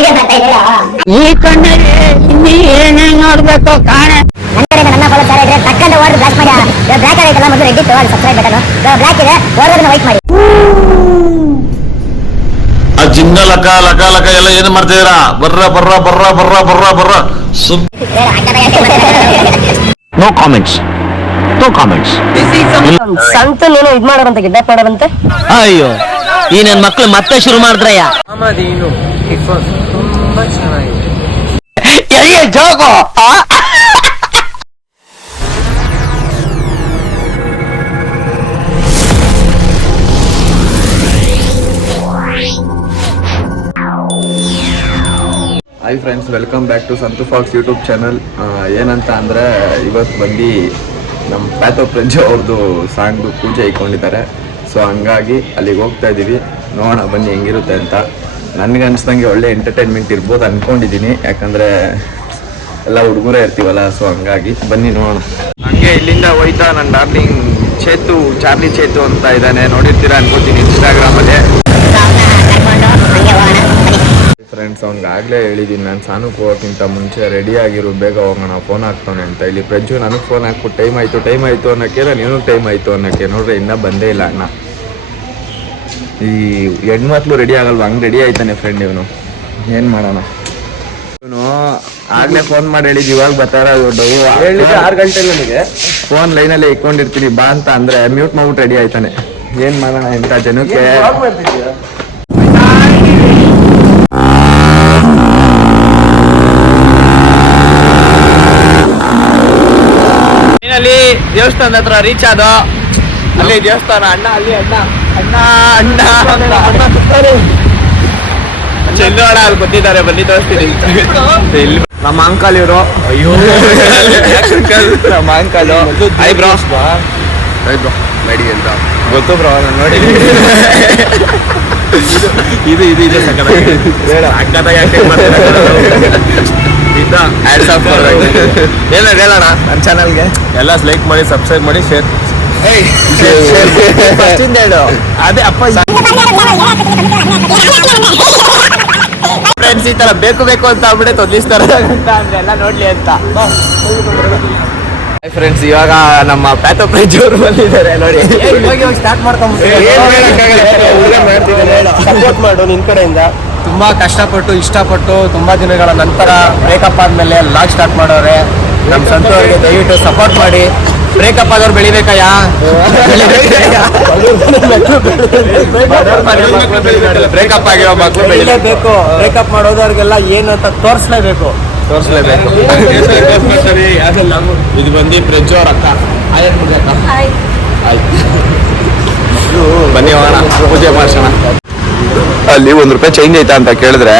ಈ ಕಣ್ಣಲ್ಲಿ ಇನ್ನಿ ಏನೇನ್ ನೋಡ್ಬೇಕು ಕಾಣೆ. ನನ್ನ ಫಾಲೋ ತರ ಇದ್ರೆ ತಕ್ಕಂತ ಓಡ್ ಬ್ಲಾಕ್ ಮಾಡಿ. ಬ್ಲಾಕ್ ಆಗೈತಲ್ಲ ಮೊದಲು ರೆಡ್ ಇತ್ತು, ಅದು ಸಬ್ಸ್ಕ್ರೈಬ್ ಬಟನ್. ಬ್ಲಾಕ್ ಇದೆ, ಓಡೋದನ್ನ ವೈಟ್ ಮಾಡಿ. ಆ ಜಿಂಗ ಲಕ ಲಕ ಲಕ ಎಲ್ಲ ಏನು ಮಾಡ್ತಿದ್ದೀರಾ? ಬರ್ರ ಬರ್ರ ಬರ್ರ ಬರ್ರ ಬರ್ರ ಬರ್ರ. No comments, no comments. ಸಂತನೇನೋ ಇದ್ ಮಾಡೋರಂತೆ, ಕಿಡ್ನಾಪ್ ಮಾಡೋರಂತೆ. ಅಯ್ಯೋ, ಈ ನನ್ ಮಕ್ಳು ಮತ್ತೆ ಶುರು ಮಾಡಿದ್ರಯ್ಯ. ತುಂಬಾ ಚೆನ್ನಾಗಿದೆ. ಜೋಗೋ hi friends, welcome back to Santu Fox YouTube channel. ಏನಂತ ಅಂದರೆ ಇವತ್ತು ಬಂದು ನಮ್ಮ ಪ್ಯಾಥೋ ಫ್ರೆಂಡ್ಸ್ ಅವ್ರದ್ದು ಸಾಂಗ್ದು ಪೂಜೆ ಇಟ್ಕೊಂಡಿದ್ದಾರೆ. ಸೊ ಹಂಗಾಗಿ ಅಲ್ಲಿಗೆ ಹೋಗ್ತಾ ಇದ್ದೀವಿ, ನೋಡೋಣ ಬನ್ನಿ ಹೆಂಗಿರುತ್ತೆ ಅಂತ. ನನಗೆ ಅನಿಸ್ದಂಗೆ ಒಳ್ಳೆ ಎಂಟರ್ಟೈನ್ಮೆಂಟ್ ಇರ್ಬೋದು ಅಂದ್ಕೊಂಡಿದ್ದೀನಿ, ಯಾಕಂದರೆ ಎಲ್ಲ ಹುಡುಗರೇ ಇರ್ತೀವಲ್ಲ. ಸೊ ಹಂಗಾಗಿ ಬನ್ನಿ ನೋಡೋಣ. ಹಂಗೆ ಇಲ್ಲಿಂದ ಹೋಯ್ತಾ ನನ್ನ ಡಾರ್ಲಿಂಗ್ ಚಾರ್ಲಿ ಚೇತು ಅಂತ ಇದ್ದಾನೆ, ನೋಡಿರ್ತೀರಾ ಅನ್ಕೋತೀನಿ ಇನ್ಸ್ಟಾಗ್ರಾಮಲ್ಲಿ. ಫ್ರೆಂಡ್ಸ್, ಅವ್ನಿಗೆ ಆಗಲೇ ಹೇಳಿದ್ದೀನಿ ನಾನು ಸಾನುಕ್ಕೆ ಹೋಗೋಕ್ಕಿಂತ ಮುಂಚೆ ರೆಡಿ ಆಗಿರು, ಬೇಗ ಹೋಗೋಣ, ಫೋನ್ ಹಾಕ್ತಾನೆ ಅಂತ. ಇಲ್ಲಿ ಪ್ರಜ್ಜು ನನಗೆ ಫೋನ್ ಹಾಕ್ಬಿಟ್ಟು ಟೈಮ್ ಆಯಿತು ಅನ್ನೋಕ್ಕೆ, ನೀನು ಟೈಮ್ ಆಯಿತು ಅನ್ನೋಕ್ಕೆ. ನೋಡ್ರಿ ಇನ್ನೂ ಬಂದೇ ಇಲ್ಲ ಅಣ್ಣ. ಈ ಹೆಣ್ಮಕ್ಳು ರೆಡಿ ಆಗಲ್ವ, ಹಂಗೆ ರೆಡಿ ಆಯ್ತಾನೆ ಫ್ರೆಂಡ್ ಇವನು. ಏನು ಮಾಡೋಣ, ಇವನು ಆಗಲೇ ಫೋನ್ ಮಾಡಿ ಹೇಳಿದ್ದು ಇವಾಗ ಬರ್ತಾರ. 6 ಗಂಟೆ ನನಗೆ ಫೋನ್ ಲೈನಲ್ಲೇ ಇಟ್ಕೊಂಡಿರ್ತೀನಿ ಬಾ ಅಂತ ಅಂದರೆ ಮ್ಯೂಟ್ ಮಾಡ್ಬಿಟ್ಟು ರೆಡಿ ಆಯ್ತಾನೆ. ಏನು ಮಾಡೋಣ ಇಂಥ ಜನಕ್ಕೆ. ಅಲ್ಲಿ ದೇವಸ್ಥಾನದ ಹತ್ರ ರೀಚ್ ಆದ. ಅಲ್ಲಿ ದೇವಸ್ಥಾನ ಅಣ್ಣ, ಅಲ್ಲಿ ಅಣ್ಣ ಅಣ್ಣ ಅಣ್ಣ ಚೆಲ್ಲು ಅಣ್ಣ ಅಲ್ಲಿ ಬಂದಿದ್ದಾರೆ, ಬನ್ನಿ ತೋರಿಸ್ತೀನಿ. ನಮ್ಮ ಅಂಕಲ್ ಇವರು. ಅಯ್ಯೋ ನಮ್ಮ ಅಂಕಲ್. ಐ ಬ್ರೋ ಮೇಡಿ ಅಂತ ಗೊತ್ತು ಬ್ರೋ, ನಾನು ನೋಡಿ. ಇದು ಇದು ಇದು ಹೇಳೋಣ ನನ್ನ ಚಾನಲ್ಗೆ ಎಲ್ಲ ಲೈಕ್ ಮಾಡಿ, ಸಬ್ಸ್ಕ್ರೈಬ್ ಮಾಡಿ, ಶೇರ್. ಹೇಳು ಅದೇ ಅಪ್ಪ. ಫ್ರೆಂಡ್ಸ್ ಈ ತರ ಬೇಕು ಬೇಕು ಅಂತ ಆಗ್ಬಿಟ್ಟೆ ತೊದಲಿಸ್ತಾರೆ ಅಂತ ಅಂದ್ರೆ ಎಲ್ಲ ನೋಡ್ಲಿ ಅಂತ. ಫ್ರೆಂಡ್ಸ್, ಇವಾಗ ನಮ್ಮ ಪ್ಯಾಥೋ ಫ್ರೆಂಡ್ಸ್ ಅವರು ಬಂದಿದ್ದಾರೆ ನೋಡಿ. ಸ್ಟಾರ್ಟ್ ಸಪೋರ್ಟ್ ಮಾಡು ನಿನ್ ಕಡೆಯಿಂದ. ತುಂಬಾ ಕಷ್ಟಪಟ್ಟು ಇಷ್ಟಪಟ್ಟು ತುಂಬಾ ದಿನಗಳ ನಂತರ ಬ್ರೇಕಪ್ ಆದ್ಮೇಲೆ ಲಾಗ್ ಸ್ಟಾರ್ಟ್ ಮಾಡೋರೆ ನಮ್ಮ ಸಂತು ಅವ್ರಿಗೆ ದಯವಿಟ್ಟು ಸಪೋರ್ಟ್ ಮಾಡಿ. ಬ್ರೇಕಪ್ ಆದವ್ರು ಬೆಳಿಬೇಕಯ್ಯ, ಬ್ರೇಕಪ್ ಆಗಿರೋ ಮಕ್ಕಳು ಬೆಳಿಲೇಬೇಕು. ಬ್ರೇಕಪ್ ಮಾಡೋದವ್ರಿಗೆಲ್ಲ ಏನು ಅಂತ ತೋರಿಸ್ಲೇಬೇಕು. ಇದು ಬಂದು ಪ್ರಜ್ಜು ಅವ್ರ ಅಕ್ಕ. ಬನ್ನಿ ಹೋಗೋಣ, ಪೂಜೆ ಮಾಡ್ಸೋಣ. ಅಲ್ಲಿ ₹1 ಚೇಂಜ್ ಐತಾ ಅಂತ ಕೇಳಿದ್ರೆ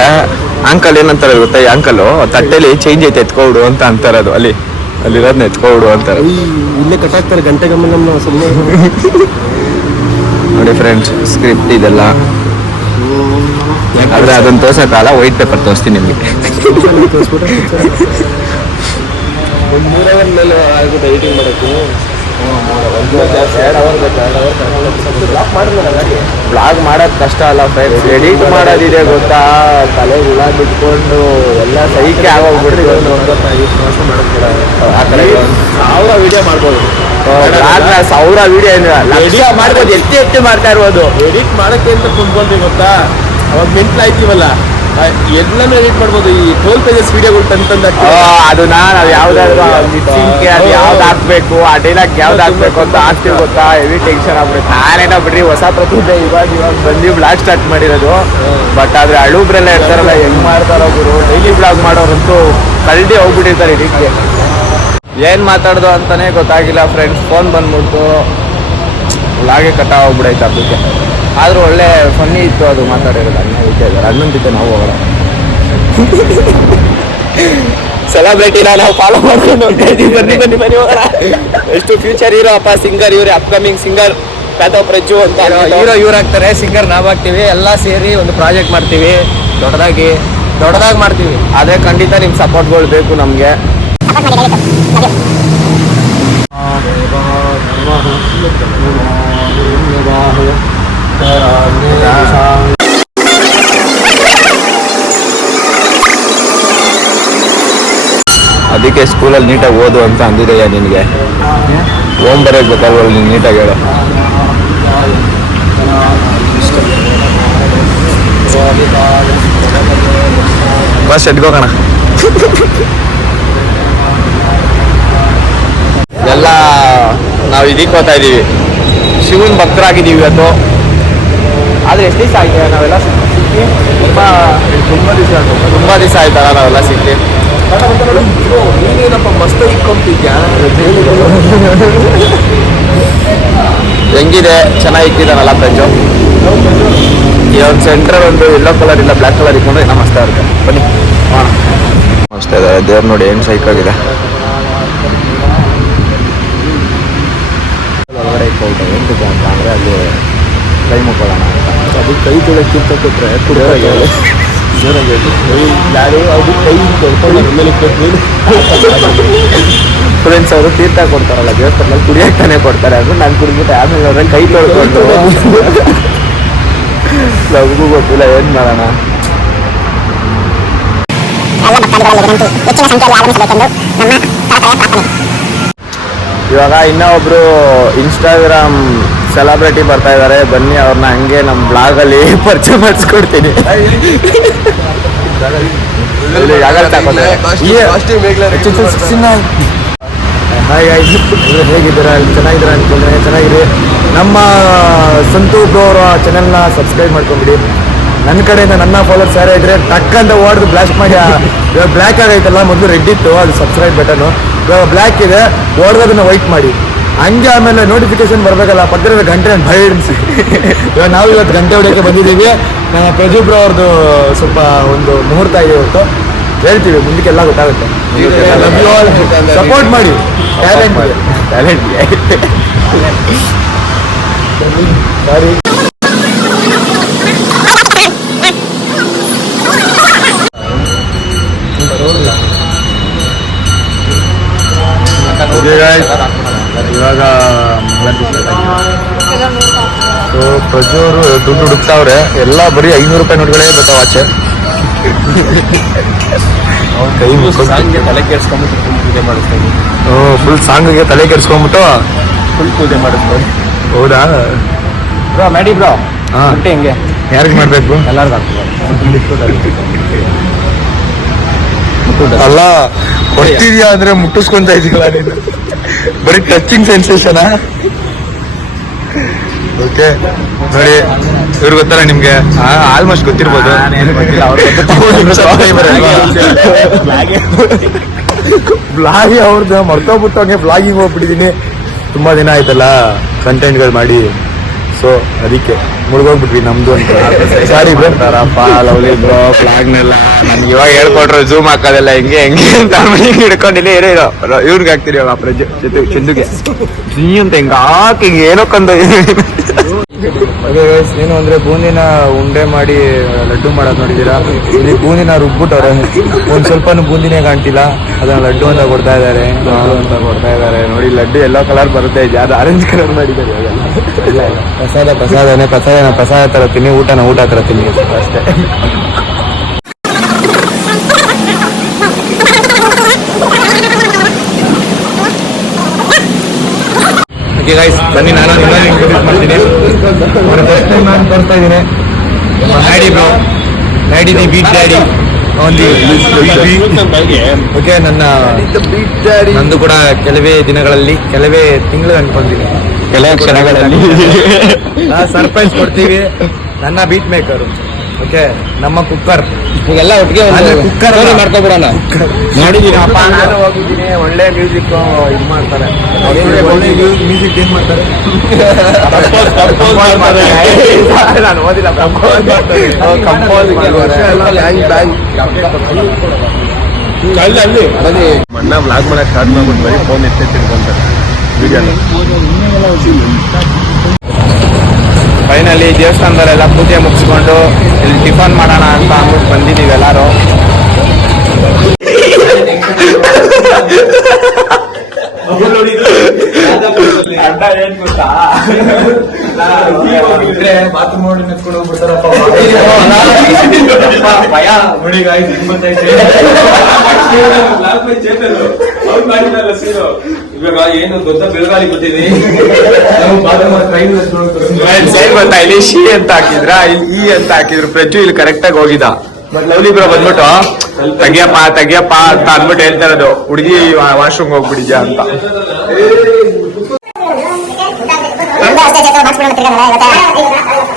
ಅಂಕಲ್ ಏನಂತಾರೆ ಗೊತ್ತಾ? ಈ ಅಂಕಲ್ ತಟ್ಟೆಲಿ ಚೇಂಜ್ ಐತೆ ಎತ್ಕೊಬಿಡು ಅಂತ ಅಂತಾರೆ. ಅದು ಅಲ್ಲಿರೋದನ್ನ ಎತ್ಕೊಬಿಡು ಅಂತಾರೆ. ಇಲ್ಲೇ ಕಟ್ಟಾಕ್ತಾರೆ ಗಂಟೆ ಗಮ್ಮನ ಸುಮ್ಮನೆ. ನೋಡಿ ಫ್ರೆಂಡ್ಸ್, ಸ್ಕ್ರಿಪ್ಟ್ ಇದೆಲ್ಲ. ಆದ್ರೆ ಅದನ್ನ ತೋರ್ಸೋಕ್ಕಲ್ಲ, ವೈಟ್ ಪೇಪರ್ ತೋರಿಸ್ತೀನಿ ನಿಮಗೆ. ಎಡಿಟಿಂಗ್ ಮಾಡೋಕ್ಕೆ ಬ್ಲಾಗ್ ಮಾಡೋದು ಕಷ್ಟ ಅಲ್ಲ ಫ್ರೆಂಡ್ಸ್, ಎಡಿಟ್ ಮಾಡೋದಿದೆ ಗೊತ್ತಾ? ತಲೆ ಹುಳ ಬಿಟ್ಕೊಂಡು ಎಲ್ಲ ಸೈಕೆ ಆಗೋಗ್ಬಿಡ್ರಿ. 1000 ವಿಡಿಯೋ ಮಾಡ್ಬೋದು. 1000 ವಿಡಿಯೋ ಲಕ್ಷ ಮಾಡ್ಬೋದು, ಎತ್ತಿ ಮಾಡ್ತಾ ಇರ್ಬೋದು. ಎಡಿಟ್ ಮಾಡೋಕ್ಕೆ ಅಂತ ಕುಂತ್ಕೊಂಡ್ವಿ ಗೊತ್ತಾ? ಅವಾಗ ಮೆಂಟ್ಲಾಯ್ತೀವಲ್ಲ, ಎಲ್ಲಾನು ಎಡಿಟ್ ಮಾಡ್ಬೋದು. ಈ 12 ಪೇಜಸ್ ವಿಡಿಯೋಗಳು ತಂದ ಅದನ್ನ ನಾವು ಯಾವ್ದಾದ್ರು ಮಿಕ್ಸಿಂಗ್ ಅದು ಯಾವ್ದು ಹಾಕ್ಬೇಕು, ಆ ಡೈಲಾಗ್ ಯಾವ್ದು ಹಾಕ್ಬೇಕು ಅಂತ ಹಾಕ್ತಿವಿ ಗೊತ್ತಾ? ಹೆವಿ ಟೆನ್ಷನ್ ಆಗ್ಬಿಡುತ್ತೆ. ನಾನೇನೋ ಬಿಡ್ರಿ ಹೊಸ ಪ್ರತಿಭೆ ಇವಾಗ ಬಂದು ಬ್ಲಾಗ್ ಸ್ಟಾರ್ಟ್ ಮಾಡಿರೋದು. ಬಟ್ ಆದ್ರೆ ಹಳುಬ್ರೆಲ್ಲ ಇರ್ತಾರಲ್ಲ, ಹೆಂಗ್ ಮಾಡ್ತಾರೋ ಗುರು. ಡೈಲಿ ಬ್ಲಾಗ್ ಮಾಡೋರಂತೂ ಕಲ್ಡಿ ಹೋಗ್ಬಿಟ್ಟಿರ್ತಾರೆ ಇದಕ್ಕೆ. ಏನ್ ಮಾತಾಡ್ದು ಅಂತಾನೆ ಗೊತ್ತಾಗಿಲ್ಲ ಫ್ರೆಂಡ್ಸ್. ಫೋನ್ ಬಂದ್ಬಿಟ್ಟು ಬ್ಲಾಗೆ ಕಟ್ಟ ಹೋಗ್ಬಿಡೈತೆ ಅದಕ್ಕೆ. ಆದ್ರೂ ಒಳ್ಳೆ ಫನ್ನಿ ಇತ್ತು ಅದು ಮಾತಾಡಿರೋದು. ಅಣ್ಣ ಇದ್ದೇ ಇದ್ದಾರೆ, ಅಣ್ಣನ ಜೊತೆ ನಾವು ಹೋಗೋಣ. ಸೆಲೆಬ್ರಿಟಿನ ನಾವು ಫಾಲೋ ಮಾಡ್ಕೊಂಡು ಹೋಗ್ತಾ ಇದೀವಿ. ಬನ್ನಿ ಹೋಗೋಣ. ಎಷ್ಟು ಫ್ಯೂಚರ್ ಹೀರೋ ಅಪ್ಪ, ಸಿಂಗರ್ ಇವ್ರೆ, ಅಪ್ಕಮಿಂಗ್ ಸಿಂಗರ್ ಪ್ಯಾಥೋ ಫ್ರೆಂಡ್ಸ್ ಅಂತ. ಹೀರೋ ಇವ್ರು ಆಗ್ತಾರೆ, ಸಿಂಗರ್ ನಾವು ಆಗ್ತೀವಿ. ಎಲ್ಲ ಸೇರಿ ಒಂದು ಪ್ರಾಜೆಕ್ಟ್ ಮಾಡ್ತೀವಿ, ದೊಡ್ಡದಾಗಿ ಮಾಡ್ತೀವಿ. ಅದೇ ಖಂಡಿತ ನಿಮ್ಮ ಸಪೋರ್ಟ್ಗಳು ಬೇಕು ನಮಗೆ. ಅದಕ್ಕೆ ಸ್ಕೂಲಲ್ಲಿ ನೀಟಾಗಿ ಓದು ಅಂತ ಅಂದಿದೆಯಾ ನಿನಗೆ? ಓಮ್ ಬರೋಕ್ಕೆ ಗೊತ್ತಾಗಲ್ಲ ನೀನು ನೀಟಾಗಿ ಹೇಳು. ಬಸ್ ಎದ್ಕೋಣ. ಎಲ್ಲ ನಾವು ಇದಕ್ಕೆ ಹೋಗ್ತಾ ಇದ್ದೀವಿ, ಶಿವನ್ ಭಕ್ತರಾಗಿದ್ದೀವಿ ಇವತ್ತು. ಆದರೆ ಎಷ್ಟು ದಿವಸ ಆಯ್ತು ನಾವೆಲ್ಲ ಸಿಕ್ಕಿ? ತುಂಬ ದಿವಸ ಆಯ್ತಲ್ಲ ನಾವೆಲ್ಲ ಸಿಕ್ಕಿ. ನೀನೇನಪ್ಪ ಮಸ್ತ್ ಇಕ್ಕೊಂತಿದ್ಯಾ? ಹೆಂಗಿದೆ? ಚೆನ್ನಾಗಿ ಇಕ್ಕಿದಾನಲ್ಲ ಫ್ರೆಂಚು. ಈ ಒಂದು ಸೆಂಟ್ರಲ್ ಒಂದು ಯೆಲ್ಲೋ ಕಲರ್ ಇಲ್ಲ ಬ್ಲ್ಯಾಕ್ ಕಲರ್ ಇಟ್ಕೊಂಡ್ರೆ ಇನ್ನೂ ಮಸ್ತ್ ಇರುತ್ತೆ. ಬನ್ನಿ ಮಸ್ತ್ ಇದೆ ದೇವ್ರು ನೋಡಿ ಏನು ಸೈಕಾಗಿದೆ. ಒಳಗಡೆ ಇಟ್ಕೊಳ್ತಾ ಎಂತಕ್ಕೆ ಅಂತ ಅಂದರೆ ಅಲ್ಲಿ ಕೈ ಮುಕ್ಕೊಳ್ಳೋಣ ಅಂತ. ಅದು ಕೈ ತೊಳಕ್ಕಿಂತ ಕೊಟ್ಟರೆ ಜೋರಾಗಿ ಯಾರು ಅದು ಕೈ ತೊಳ್ಕೊಂಡು ಮೇಲೆ ಫ್ರೆಂಡ್ಸ್ ಅವರು ತೀರ್ಥ ಕೊಡ್ತಾರಲ್ಲ ದೇವಸ್ಥಾನದಲ್ಲಿ ಕುಡಿಯಕ್ಕೆ ತಾನೇ ಕೊಡ್ತಾರೆ. ಅದು ನಾನು ಕುಡಿದ್ಬಿಟ್ಟು ಆಮೇಲೆ ಅವ್ರ ಕೈ ತೊಳ್ಕೊಂಡು ನಮಗೂ ಗೊತ್ತಿಲ್ಲ ಏನು ಮಾಡೋಣ. ಇವಾಗ ಇನ್ನೂ ಒಬ್ರು ಇನ್ಸ್ಟಾಗ್ರಾಮ್ ಸೆಲೆಬ್ರಿಟಿ ಬರ್ತಾ ಇದ್ದಾರೆ. ಬನ್ನಿ ಅವ್ರನ್ನ ಹಂಗೆ ನಮ್ಮ ಬ್ಲಾಗಲ್ಲಿ ಪರಿಚಯ ಮಾಡಿಸ್ಕೊಡ್ತೀನಿ. ಹಾಯ್ ಹೇಗಿದ್ದೀರಾ? ಚೆನ್ನಾಗಿದ್ದೀರಾ ಅನ್ಕೊಂಡ್ರೆ ಚೆನ್ನಾಗಿದೆ. ನಮ್ಮ ಸಂತು ಬ್ರೋ ಅವರ ಚಾನೆಲ್ನ ಸಬ್ಸ್ಕ್ರೈಬ್ ಮಾಡ್ಕೊಂಬಿಡಿ. ನನ್ನ ಕಡೆಯಿಂದ ನನ್ನ ಫಾಲೋವರ್ಸ್ ಯಾರೇ ಇದ್ರೆ ಟಕ್ಕಂತ ಓಡ್ದು ಬ್ಲಾಸ್ಟ್ ಮಾಡಿ. ಇವಾಗ ಬ್ಲ್ಯಾಕ್ ಆಗೈತಲ್ಲ, ಮೊದಲು ರೆಡ್ ಇತ್ತು, ಅದು ಸಬ್ಸ್ಕ್ರೈಬ್ ಬಟನು. ಇವಾಗ ಬ್ಲ್ಯಾಕ್ ಇದೆ, ಓಡ್ದೋದನ್ನ ವೈಟ್ ಮಾಡಿ. ಹಂಗೆ ಆಮೇಲೆ ನೋಟಿಫಿಕೇಶನ್ ಬರಬೇಕಲ್ಲ, ಪಕ್ಕದ ಗಂಟೆ ಭಯ ಎಣಿಸಿ. ಇವಾಗ ನಾವು ಇವತ್ತು ಗಂಟೆ ಹೊಡೆಯೋಕ್ಕೆ ಬಂದಿದ್ದೀವಿ. ನಮ್ಮ ಪ್ರದೀಪ್ ಬ್ರೋ ಅವ್ರದ್ದು ಸ್ವಲ್ಪ ಒಂದು ಮುಹೂರ್ತ ಇದೆ ಇವತ್ತು. ಹೇಳ್ತೀವಿ ಮುಂದಕ್ಕೆಲ್ಲ ಗೊತ್ತಾಗುತ್ತೆ. ಸಪೋರ್ಟ್ ಮಾಡಿ. ಟ್ಯಾಲೆಂಟ್ ಸಾರಿ. ಇವಾಗ ಸೊ ಪ್ರಜೋರು ದುಡ್ಡು ಹುಡುಕ್ತಾವ್ರೆ. ಎಲ್ಲ ಬರೀ 500 ರೂಪಾಯಿ ನೋಟ್ಗಳೇ ಬರ್ತಾವ ಆಚೆ. ಕೈ ತಲೆ ಕೆಡ್ಸ್ಕೊಂಡ್ಬಿಟ್ಟು ಫುಲ್ ಪೂಜೆ ಮಾಡಿಸ್ಕೊಂಡು ಫುಲ್ ಸಾಂಗ್ಗೆ ತಲೆ ಕೆಡ್ಸ್ಕೊಂಡ್ಬಿಟ್ಟು ಫುಲ್ ಪೂಜೆ ಮಾಡಿಸ್ಕೊಂಡು. ಹೌದಾ ಬ್ರೋ? ಮಾಡಿ ಬ್ರೋ. ಹಾಂ ಹೆಂಗೆ ಯಾರಿಗೆ ಮಾಡಬೇಕು? ಎಲ್ಲರಿಗೂ ಅಲ್ಲ ಕೊಡ್ತಿದ್ಯಾ ಅಂದ್ರೆ ಮುಟ್ಟಿಸ್ಕೊಂತ ಇದೀವಲ್ಲ ನೀನು. ಬರೀ ಟಚಿಂಗ್ ಸೆನ್ಸೇಷನಾ? ಓಕೆ ನೋಡಿ, ಇವ್ರು ಗೊತ್ತಲ್ಲ ನಿಮ್ಗೆ? ಆಲ್ಮೋಸ್ಟ್ ಗೊತ್ತಿರ್ಬೋದು. ಬ್ಲಾಗಿ ಅವ್ರದ್ದು ಮರ್ತೋಗ್ಬಿಟ್ಟು ಹಂಗೆ ಬ್ಲಾಗಿಂಗ್ ಹೋಗ್ಬಿಟ್ಟಿದೀನಿ. ತುಂಬಾ ದಿನ ಆಯ್ತಲ್ಲ ಕಂಟೆಂಟ್ಗಳು ಮಾಡಿ. ಸೊ ಅದಕ್ಕೆ ಮುಳುಗೋಗ್ಬಿಟ್ವಿ ನಮ್ದು ಅಂತ. ಸಾರಿ ಬ್ರೋ. ಲವ್ಲಿ ಬ್ರೋ ಫ್ಲಾಗ್ನೆಲ್ಲ ನನ್ಗೆ ಇವಾಗ ಹೇಳ್ಕೊಟ್ರು ಝೂಮ್ ಹಾಕೋದೆಲ್ಲ ಹೆಂಗೆ ಅಂತ ಹಿಡ್ಕೊಂಡಿಲ್ಲ. ಇರೋ ಇವ್ರಿಗೆ ಹಾಕ್ತೀರಿ ಇವಾಗ ಚಂದುಗೆ ನೀ ಅಂತ ಹಿಂಗೆ ಹಾಕಿ ಹಿಂಗೆ ಏನೋ ಕಂದ. ಅದೇ ಏನು ಅಂದ್ರೆ ಬೂಂದಿನ ಉಂಡೆ ಮಾಡಿ ಲಡ್ಡು ಮಾಡೋದು ನೋಡಿದ್ದೀರಾ? ಇಲ್ಲಿ ಬೂಂದಿನ ರುಬ್ಬಿಟ್ಟವ್ರೆ. ಒಂದ್ ಸ್ವಲ್ಪನೂ ಬೂಂದಿನೇ ಕಾಣ್ತಿಲ್ಲ, ಅದನ್ನ ಲಡ್ಡು ಅಂತ ಕೊಡ್ತಾ ಇದ್ದಾರೆ. ನೋಡಿ ಲಡ್ಡು ಎಲ್ಲೋ ಕಲರ್ ಬರುತ್ತೆ, ಯಾವ್ದು ಆರೆಂಜ್ ಕಲರ್ ಮಾಡಿದ್ದಾರೆ. ಇಲ್ಲ ಪ್ರಸಾದ ತರತೀನಿ, ಊಟ ತರತೀನಿ ಅಷ್ಟೇ. ಓಕೆ ಗೈಸ್, ಬನ್ನಿ ನಾನು ಮಾಡ್ತೀನಿ. ನಾನು ತೋರಿಸ್ತಾ ಇದ್ದೀನಿ daddy bro, daddy the beat daddy only. Okay, ನಂದು ಕೂಡ ಕೆಲವೇ ದಿನಗಳಲ್ಲಿ, ಕೆಲವೇ ತಿಂಗಳು ಅನ್ಕೊಂತೀನಿ, ಕೆಲವೇ ಕ್ಷಣಗಳಲ್ಲಿ ಸರ್ಪ್ರೈಸ್ ಕೊಡ್ತೀವಿ. ನನ್ನ ಬೀಟ್ ಮೇಕರ್, ಓಕೆ, ನಮ್ಮ ಕುಕ್ಕರ್, ಈಗೆಲ್ಲ ಒಟ್ಟಿಗೆ ಕುಕ್ಕರ್ ಮಾಡ್ಕೊಬಿಡೋಣ. ನೋಡಿದೀನಿ ಅಪ್ಪ, ನಾನು ಹೋಗಿದ್ದೀನಿ. ಒಳ್ಳೆ ಮ್ಯೂಸಿಕ್ ಇದು ಮಾಡ್ತಾರೆ. ಒಳ್ಳೆ ಮ್ಯೂಸಿಕ್ ಏನ್ ಮಾಡ್ತಾರೆ? ನಾನು ಓದಿಲ್ಲ. ಕಂಪೋಸ್ ಅಲ್ಲಿ ಮಣ್ಣ ಬ್ಲಾಗ್ ಮಾಡಕ್ ಸ್ಟಾರ್ಟ್ ಮಾಡ್ಬಿಟ್ಟು ಬರೀ ಫೋನ್ ಎತ್ತಿರ್ಕೊಂತಾರೆ ವಿಡಿಯೋನ. ಫೈನಲಿ ದೇವಸ್ಥಾನದಲ್ಲೆಲ್ಲ ಪೂಜೆ ಮುಗಿಸ್ಕೊಂಡು ಇಲ್ಲಿ ಟಿಫನ್ ಮಾಡೋಣ ಅಂತ ಅಂದ್ಬಿಟ್ಟು ಬಂದಿದ್ದೀವಿ ಎಲ್ಲರೂ. ಅಡ್ಡ ಏನ್ ಗೊತ್ತಾ ಬಾತ್ರೂಮ್ ನೋಡಿ ನೆತ್ಕೊಂಡು ಹೋಗ್ಬಿಡ್ತಾರಪ್ಪ ಭಯ ನೋಡಿ ಇವಾಗ ಏನು ದೊಡ್ಡ ಬೆಳಗಾಲಿ ಗೊತ್ತಿದೆ ಗೊತ್ತಾ ಇಲ್ಲಿ ಶಿ ಅಂತ ಹಾಕಿದ್ರ ಈ ಅಂತ ಹಾಕಿದ್ರು ಪ್ರಜ್ಜು ಇಲ್ಲಿ ಕರೆಕ್ಟ್ ಆಗಿ ಹೋಗಿದ್ದ ಬಟ್ ಲವ್ಲಿ ಬ್ರೋ ಬಂದ್ಬಿಟ್ಟು ತೆಗಿಯಪ್ಪ ಅಂತ ಅಂದ್ಬಿಟ್ಟು ಹೇಳ್ತಾ ಇರೋದು ಹುಡುಗಿ ವಾಶ್ರೂಮ್ ಹೋಗ್ಬಿಡಿದ್ಯಾ ಅಂತ. ನಮ್ದು ಅಷ್ಟೇ ಜೊತೆ ಮಾಡಿಸ್ಬಿಡೋಣ ತಿರ್ಗಾ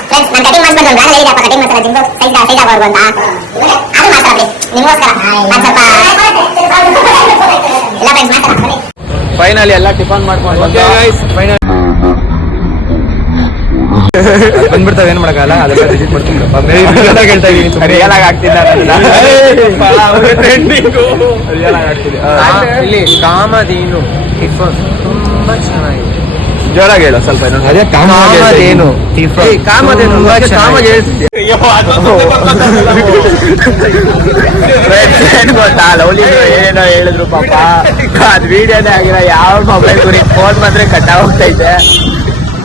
ಫ್ರೆಂಡ್ಸ್ ನಾನು ಕಟಿಂಗ್ ಮಾಡಿಸ್ಬಿಟ್ಟು ನಾನು ಹೇಳಿದಪ್ಪ ಕಟಿಂಗ್ ಮಾಡ್ತಾರೆ ಜಿಂಗು ಸೈಜ್ ಆಗೋರ್ಗು ಅಂತ ಅದು ಮಾಡ್ತಾರೆ ನಿಮಗೋಸ್ಕರ ನಾನು ಸ್ವಲ್ಪ ಎಲ್ಲ ಫ್ರೆಂಡ್ಸ್ ಮಾಡ್ತಾರೆ. ಫೈನಲಿ ಎಲ್ಲ ಟಿಫನ್ ಮಾಡ್ಕೊಂಡು ಬಂದ್ಬಿಡ್ತಾವ ಏನ್ ಮಾಡಕ್ಕಾಗಲ್ಲ ಅದೆಲ್ಲ ರಿಸೀಟ್ ಮಾಡ್ತೀನಿ ಹೇಳ್ತಾ ಇದೀನಿ ಇಲ್ಲಿ ಕಾಮಧೇನು ಟಿಫನ್ ತುಂಬಾ ಚೆನ್ನಾಗಿದೆ. ಜೋರಾಗಿ ಹೇಳು ಸ್ವಲ್ಪ ಅದೇ ಕಾಮಧೇನು ಕಾಮಧೇನು ಏನ್ ಗೊತ್ತಾ ಲವ್ಲಿ ಏನೇನೋ ಹೇಳಿದ್ರು ಪಾಪ ಅದ್ ವಿಡಿಯೋನೇ ಆಗಿಲ್ಲ. ಯಾವ ಮೊಬೈಲ್ ಗುರಿ ಫೋನ್ ಬಂದ್ರೆ ಕಟ್ಟ ಹೋಗ್ತೈತೆ.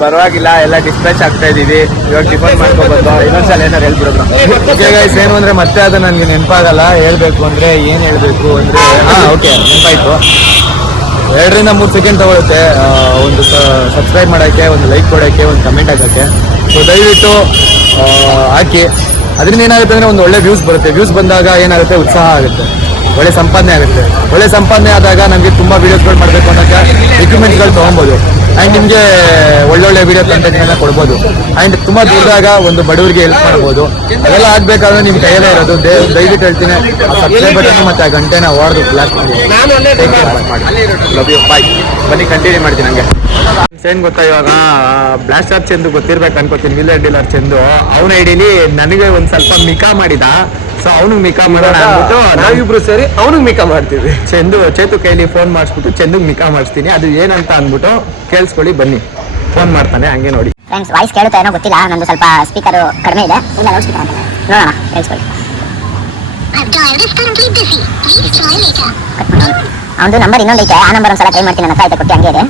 ಪರವಾಗಿಲ್ಲ ಎಲ್ಲ ಡಿಸ್ಪ್ಯಾಚ್ ಆಗ್ತಾ ಇದೀವಿ. ಇವಾಗ ಟಿಫನ್ ಮಾಡ್ಕೊಬಂದು ಇನ್ನೊಂದ್ಸಲ ಏನಾರು ಹೇಳ್ಬಿಡೋದು. ಏನು ಅಂದ್ರೆ ಮತ್ತೆ ಅದು ನನ್ಗೆ ನೆನಪಾಗಲ್ಲ. ಹೇಳ್ಬೇಕು ಅಂದ್ರೆ ಏನ್ ಹೇಳ್ಬೇಕು ಅಂದ್ರೆ ಓಕೆ ನೆನಪಾಯ್ತು. 2-3 ಸೆಕೆಂಡ್ ತಗೊಳುತ್ತೆ ಒಂದು ಸಬ್ಸ್ಕ್ರೈಬ್ ಮಾಡೋಕ್ಕೆ, ಒಂದು ಲೈಕ್ ಕೊಡೋಕ್ಕೆ, ಒಂದು ಕಮೆಂಟ್ ಹಾಕೋಕ್ಕೆ. ಸೊ ದಯವಿಟ್ಟು ಹಾಕಿ. ಅದರಿಂದ ಏನಾಗುತ್ತೆ ಅಂದರೆ ಒಂದು ಒಳ್ಳೆ ವ್ಯೂಸ್ ಬರುತ್ತೆ. ವ್ಯೂಸ್ ಬಂದಾಗ ಏನಾಗುತ್ತೆ, ಉತ್ಸಾಹ ಆಗುತ್ತೆ, ಒಳ್ಳೆ ಸಂಪಾದನೆ ಆಗುತ್ತೆ. ಒಳ್ಳೆ ಸಂಪಾದನೆ ಆದಾಗ ನಮಗೆ ತುಂಬ ವೀಡಿಯೋಸ್ಗಳು ಮಾಡಬೇಕು ಅನ್ನೋಕ್ಕೆ ಎಕ್ವಿಪ್ಮೆಂಟ್ಸ್ಗಳು ತೊಗೊಬೋದು. ಆ್ಯಂಡ್ ನಿಮಗೆ ಒಳ್ಳೊಳ್ಳೆ ವೀಡಿಯೋ ಕಂಟೆಂಟ್ಗಳನ್ನ ಕೊಡ್ಬೋದು. ಆ್ಯಂಡ್ ತುಂಬ ದೂರದಾಗ ಒಂದು ಬಡವರಿಗೆ ಹೆಲ್ಪ್ ಮಾಡ್ಬೋದು. ಅದೆಲ್ಲ ಆಗಬೇಕಾದ್ರೆ ನಿಮ್ಮ ಕೈಯಲ್ಲೇ ಇರೋದು. ದಯವಿಟ್ಟು ಹೇಳ್ತೀನಿ, ಸಬ್ಸ್ಕ್ರೈಬ್ ಬಟನ್ ಮತ್ತು ಆ ಗಂಟೆನ ಹೊಡೆದು ಬ್ಲಾಕ್ ಮಾಡಿ. ಲವ್ ಯು, ಬಾಯ್. ಬನ್ನಿ ಕಂಟಿನ್ಯೂ ಮಾಡ್ತೀನಿ. ನಂಗೆ ಏನ್ ಗೊತ್ತಾ, ಇವಾಗ ಬ್ಲಾಸ್ಟ್ ಆಫ್ ಚಂದು ಗೊತ್ತಿರ್ಬೇಕು ಅನ್ಕೋತೀನಿ, ವಿಲ್ಲರ್ ಡೀಲರ್ ಚಂದು. ಅವನ ಐಡಿಯಲ್ಲಿ ನನಗೆ ಒಂದ್ ಸ್ವಲ್ಪ ಮಿಕಾ ಮಾಡಿದ. ಸೊ ಅವನಿಗೆ ಮಿಕಾ ಮಾಡೋಣ ಅಂದ್ಬಿಟ್ಟು ನಾವಿಬ್ರು ಸೇರಿ ಅವನಿಗೆ ಮಿಕಾ ಮಾಡ್ತೀವಿ. ಚೇತು ಕೈಲಿ ಫೋನ್ ಮಾಡಿಸ್ಬಿಟ್ಟು ಚಂದುಗ್ ಮಿಕಾ ಮಾಡಿಸ್ತೀನಿ. ಅದು ಏನಂತ ಅಂದ್ಬಿಟ್ಟು ಕೇಳಿಸ್ಕೊಳ್ಳಿ ಬನ್ನಿ. ಫೋನ್ ಮಾಡ್ತಾನೆ, ಹಂಗೆ ನೋಡಿ. ಫ್ರೆಂಡ್ಸ್ ವಾಯ್ಸ್ ಕೇಳುತ್ತಾ ಏನೋ ಗೊತ್ತಿಲ್ಲ, ನಂದು ಸ್ವಲ್ಪ ಸ್ಪೀಕರ್ ಕಡಿಮೆ ಇದೆ. ಇಲ್ಲ ಲೌಡ್ ಸ್ಪೀಕರ್ ಅಂತ ನೋಡೋಣ, ಕೇಳಿಸ್ಕೊಳ್ಳಿ. ಅವನದು ನಂಬರ್ ಇನ್ನೊಂದು ಐತೆ, ಆ ನಂಬರ್ ಒಂದ್ಸಲ ಟ್ರೈ ಮಾಡ್ತೀನಿ. ನನ್ನ ಹತ್ರ ಐತೆ, ಕೊಟ್ಟು ಹಂಗೆ ಇದೆ.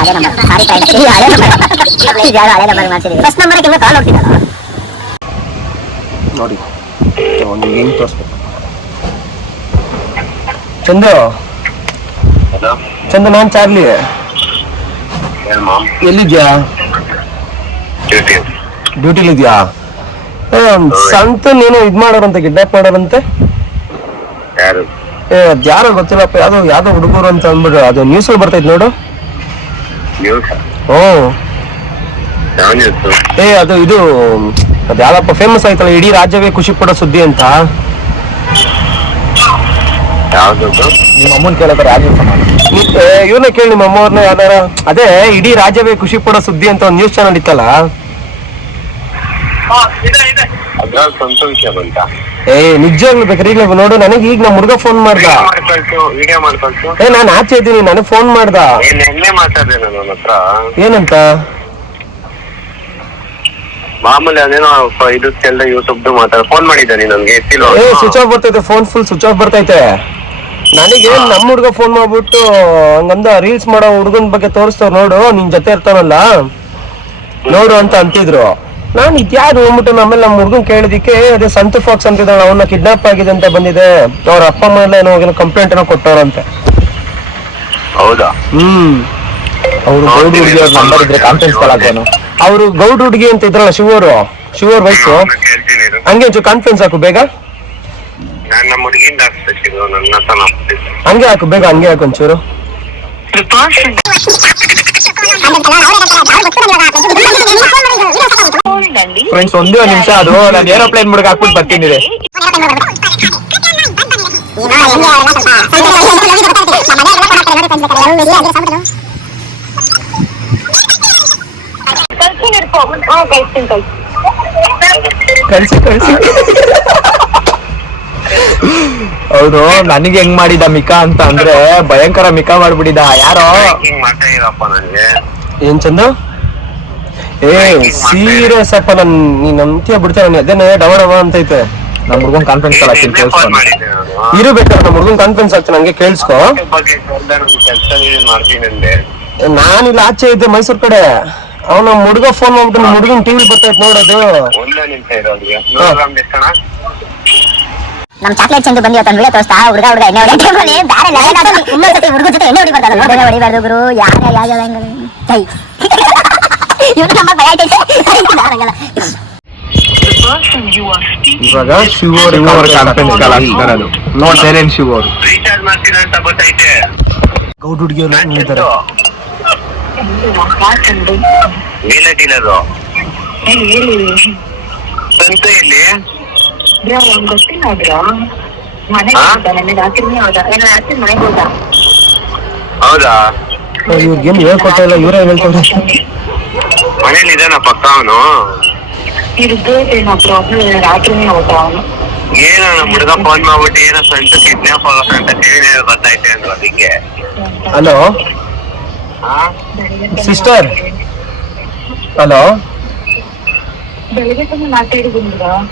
ಅದೇ ನಂಬರ್, ಸಾರಿ ಫ್ರೆಂಡ್ಸ್, ಹಳೆ ನಂಬರ್ ಮಾಡ್ಸಿದ್ದೀವಿ. ಫಸ್ಟ್ ನಂಬರ್ಗೆ ಕಾಲ್ ಹೋಗ್ತಿದ್ದಲ್ಲ ನೋಡಿ, ಒಂದು ಹೆಂಗ್ ತೋರಿಸ್ಬೇಕು. ಚಂದು ಚಂದು, ನಾನ್ ಚಾರ್ಲಿ. ಎಲ್ಲಿದ್ಯಾ? ಡ್ಯೂಟಿಲಿದ್ಯಾ? ಸಂತ ನೀನು ಇದ್ ಮಾಡೋರಂತೆ, ಕಿಡ್ನಾಪ್ ಮಾಡೋರಂತೆ. ಯಾರೋ ಗೊತ್ತಿಲ್ಲಪ್ಪ, ಯಾವ್ದೋ ಹುಡುಗರು ಅಂತ ಅಂದ್ಬಿಟ್ಟು ಅದು ನ್ಯೂಸ್ ಬರ್ತೈತೆ ನೋಡು. ಅದು ಇದು ಅದ್ ಯಾವ್ದಪ್ಪ ಫೇಮಸ್ ಆಯ್ತಲ್ಲ, ಇಡೀ ರಾಜ್ಯವೇ ಖುಷಿ ಪಡೋ ಸುದ್ದಿ ಅಂತ. ನಿಮ್ಮ ಅಮ್ಮನ್ ಕೇಳೋದಾರ ಇವ್ರನ್ನ ಕೇಳಿ, ನಿಮ್ಮ ಅಮ್ಮವ್ರನ್ನ ಯಾವ್ದಾರ. ಅದೇ ಇಡೀ ರಾಜ್ಯವೇ ಖುಷಿ ಪಡೋ ಸುದ್ದಿ ಅಂತ ಒಂದು ನ್ಯೂಸ್ ಚಾನಲ್ ಇತ್ತಲ್ಲ. ನಿಜವಾಗ್ಲು ಬೇಕಾದ್ರೆ ಈಗ ನೋಡು, ನನಗೆ ಈಗ ನಮ್ಮ ಹುಡುಗ ಫೋನ್ ಮಾಡ್ದ. ನಾನು ಆಚೆ ಇದ್ದೀನಿ, ನನಗೆ ಫೋನ್ ಮಾಡ್ದ. ಏನಂತ? ಮಾಮೂಲಿ ಅದೇನೋ ಇದು ಯೂಟ್ಯೂಬ್ ಮಾತಾಡ ಫೋನ್ ಮಾಡಿದ್ದಾನೆ ನನಗೆ. ಸ್ವಿಚ್ ಆಫ್ ಬರ್ತೈತೆ, ಫೋನ್ ಫುಲ್ ಸ್ವಿಚ್ ಆಫ್ ಬರ್ತೈತೆ. ನನಗೆ ನಮ್ಮ ಹುಡುಗ ಫೋನ್ ಮಾಡ್ಬಿಟ್ಟು ಹಂಗಂದ, ರೀಲ್ಸ್ ಮಾಡೋ ಹುಡುಗನ ಬಗ್ಗೆ ತೋರಿಸ್ತಾವ ನೋಡು, ನಿನ್ ಜೊತೆ ಇರ್ತಾನಲ್ಲ ನೋಡು ಅಂತ ಅಂತಿದ್ರು. ನಾನು ಇದ್ಯಾರು ಹೋಗ್ಬಿಟ್ಟು ಆಮೇಲೆ ನಮ್ಮ ಹುಡುಗನ್ ಕೇಳಿದಿಕ್ಕೆ, ಅದೇ ಸಂತು ಫಾಕ್ಸ್ ಅಂತಿದ್ದಾಳೆ, ಅವನ್ನ ಕಿಡ್ನಾಪ್ ಆಗಿದೆ ಅಂತ ಬಂದಿದೆ. ಅವ್ರ ಅಪ್ಪ ಅಮ್ಮ ಎಲ್ಲ ಏನೋ ಕಂಪ್ಲೇಂಟ್ ಏನೋ ಕೊಟ್ಟವ್ರಂತೆ. ಹೌದಾ? ಅವರು ಗೌಡ್ ಹುಡುಗಿ ಅವ್ರ ನಂಬರ್ ಇದ್ರೆ ಕಾನ್ಫರೆನ್ಸ್ ಕಾಲ್ ಹಾಕೋನು. ಅವರು ಗೌಡ್ ಹುಡುಗಿ ಅಂತ ಇದ್ರಲ್ಲ, ಶಿವರ್ ವಯಸ್ಸು. ಹಂಗೆ ಒಂಚೂರು ಕಾನ್ಫರೆನ್ಸ್ ಹಾಕು ಬೇಗ. ಹಂಗೆ ಹಾಕು ಬೇಗ, ಹಂಗೆ ಹಾಕು ಒಂಚೂರು. ಫ್ರೆಂಡ್ಸ್ ಒಂದೇ ಒಂದು ನಿಮಿಷ, ಅದು ನಾನು ಏರೋಪ್ಲೇನ್ ಮುಡುಗ ಹಾಕ್ಬಿಟ್ಟು ಬರ್ತೀನಿ. ಕಳ್ಸಿ ಹೌದು, ನನಗೆ ಹೆಂಗ್ ಮಾಡಿದ ಮಿಕಾ ಅಂತ ಅಂದ್ರೆ ಭಯಂಕರ ಮಿಕಾ ಮಾಡ್ಬಿಟ್ಟಿದ ಯಾರೋ. ಏನ್ ಚಂದು? ಸೀರಿಯಸ್ ಅಪ್ಪ, ನೀನ್ ನಂಬ್ತೀಯ ಬಿಡ್ತಾನೆ, ಅದೇನೆ ಡವ ಡವ ಅಂತೈತೆ. ನಮ್ಮ ಹುಡುಗನ್ ಕಾನ್ಫರೆನ್ಸ್ ಕಾಲ್ ಹಾಕ್ತೀನಿ ಫೋನ್ ಕೇಳಿಸ್ಕೊಂಡು. ಮಾಡಿದ್ದೆ ನಾನು ಇರು ಬೇಕಾದ್ರೆ ನಮ್ಮ ಹುಡುಗನ್ ಕಾನ್ಫರೆನ್ಸ್ ಆಗ್ತಾನೆ, ಹಂಗೆ ಕೇಳಿಸ್ಕೊ. ಬಗ್ಗೆ ಕೆಲಸ ಮಾಡ್ತೀನಿ ಅಂದೆ. ನಾನಿಲ್ಲಿ ಆಚೆ ಇದ್ದೆ ಮೈಸೂರ್ ಕಡೆ. ಅವನು ಹುಡುಗ ಫೋನ್ ಮಾಡ್ಬಿಟ್ಟು ನಮ್ಮ ಹುಡುಗನ್ ಟಿವಿ ಬರ್ತೈತೆ ನೋಡೋದು. ಒಂದೇ ನಿಮಿಷ ಇರೋರಿಗೆ 100 ಗ್ರಾಮ್ ಎಷ್ಟಣ? ನಮ್ ಚಾಕ್ಲೇಟ್ ಚಂದು ಬಂದಿ ಅವತ್ತು ವಿಡಿಯೋ ತೋರಿಸ್ತಾ ಹುಡುಗ ಎಣ್ಣೆ ಹೊಡಿಯೋಕೆ ಬೇರೆ ಲೆವೆಲ್ ಆದ ಇನ್ನೊಂದ್ ಸತಿ ಹುಡುಗ ಜೊತೆ ಎಣ್ಣೆ ಹೊಡಿಬಾರ್ದಲ್ಲ. ಹುಡುಗ ಹೊಡಿಬಾರ್ದು ಗುರು, ಯಾವ ಕೈ ಇವ್ರು ನಮ್ಮ ಭಯ ಐತೈತೆ ಆಗಲ್ಲ. ಇವಾಗ ಶಿವ ಅವ್ರ ಕಾನ್ಫರೆನ್ಸ್ ಕಾಲ್ ಹಾಕ್ತಾರದು ನೋಡ್ತೇನೆ ಶಿವ ಅವರು. ರೀಚಾರ್ಜ್ ಮಾಡ್ತೀನಿ ಅಂತ ಗೊತ್ತೈತೆ. ಗೌಡ್ ಹುಡುಗಿಯವ್ರು ಇದ್ದಾರೆ. ನೀಲೇ ಡೀಲರು ಸಂತು ಇಲ್ಲಿ ಹೌದಾ? ಇವ್ರಿಗೇನು ಹೇಳ್ಕೊಡ್ತಾ ಇಲ್ಲ, ಇವರೇ ಹೇಳ್ತಾರೆ. ಮನೇಲಿ ಇದಾನ ಪಕ್ಕ ಅವನು? ಏನೋ ನಮ್ಮ ಹುಡುಗ ಫೋನ್ ಮಾಡ್ಬಿಟ್ಟು ಏನೋ ಸಂತು ಕಿಡ್ನಾಪ್ ಅಂತ ಟಿವಿ ಗೊತ್ತೈತೆ ಅಂದ್ರು, ಅದಕ್ಕೆ. ಹಲೋ ಸಿಸ್ಟರ್, ಹಲೋ